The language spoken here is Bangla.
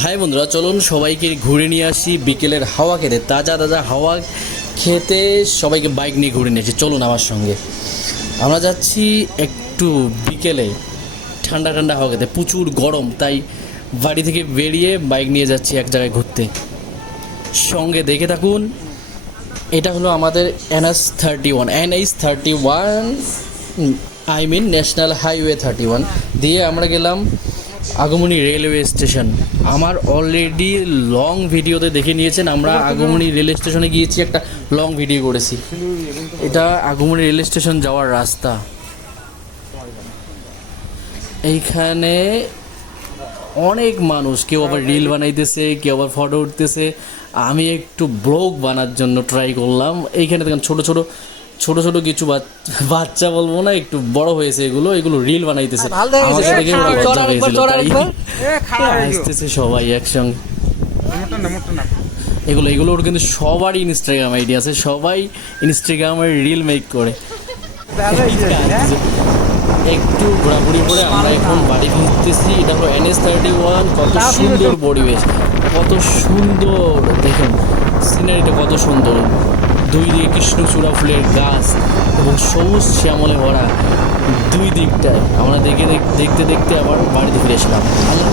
হাই বন্ধুরা, চলুন সবাইকে ঘুরে নিয়ে আসি বিকেলের হাওয়া খেতে। তাজা তাজা হাওয়া খেতে সবাইকে বাইক নিয়ে ঘুরে নিয়ে আসি। চলুন আমার সঙ্গে। আমরা যাচ্ছি একটু বিকেলে ঠান্ডা ঠান্ডা হাওয়া খেতে। প্রচুর গরম, তাই বাড়ি থেকে বেরিয়ে বাইক নিয়ে যাচ্ছি এক জায়গায় ঘুরতে। সঙ্গে দেখে থাকুন। এটা হলো আমাদের NH31 I mean national highway 31 দিয়ে আমরা গেলাম আগমনী রেলওয়ে স্টেশন। আমার অলরেডি লং ভিডিওতে দেখে নিয়েছেন, আমরা আগমনী রেল স্টেশনে গিয়েছি, একটা লং ভিডিও করেছি। এটা আগমনী রেল স্টেশন যাওয়ার রাস্তা। এইখানে অনেক মানুষ, কেউ আবার রিল বানাইতেছে, কেউ আবার ফটো উঠতেছে। আমি একটু ব্লগ বানার জন্য ট্রাই করলাম। এইখানে দেখেন ছোট ছোট কিছু বাচ্চা বলবো না, একটু বড় হয়েছে, এগুলো রিল বানাইতেছে। আমাকে দেখে ওরা লজ্জা পেয়েছিল, তাই আসতেছে সবাই একসঙ্গে। এগুলোর কিন্তু সবারই ইনস্টাগ্রাম আইডি আছে, সবাই ইনস্টাগ্রামে রিল মেক করে। একটু ঘোরাঘুরি করে আমরা এখন বাড়ি ফিরতেছি। এটা হলো NH31। কত সুন্দর পরিবেশ, কত সুন্দর দেখুন সিনারিটা, কত সুন্দর। দুই দিকে কৃষ্ণচূড়া ফুলের গাছ এবং সবুজ শ্যামলে ভরা দুই দিকটায়। আমরা দেখতে দেখতে আবার বাড়িতে ফিরে এসলাম।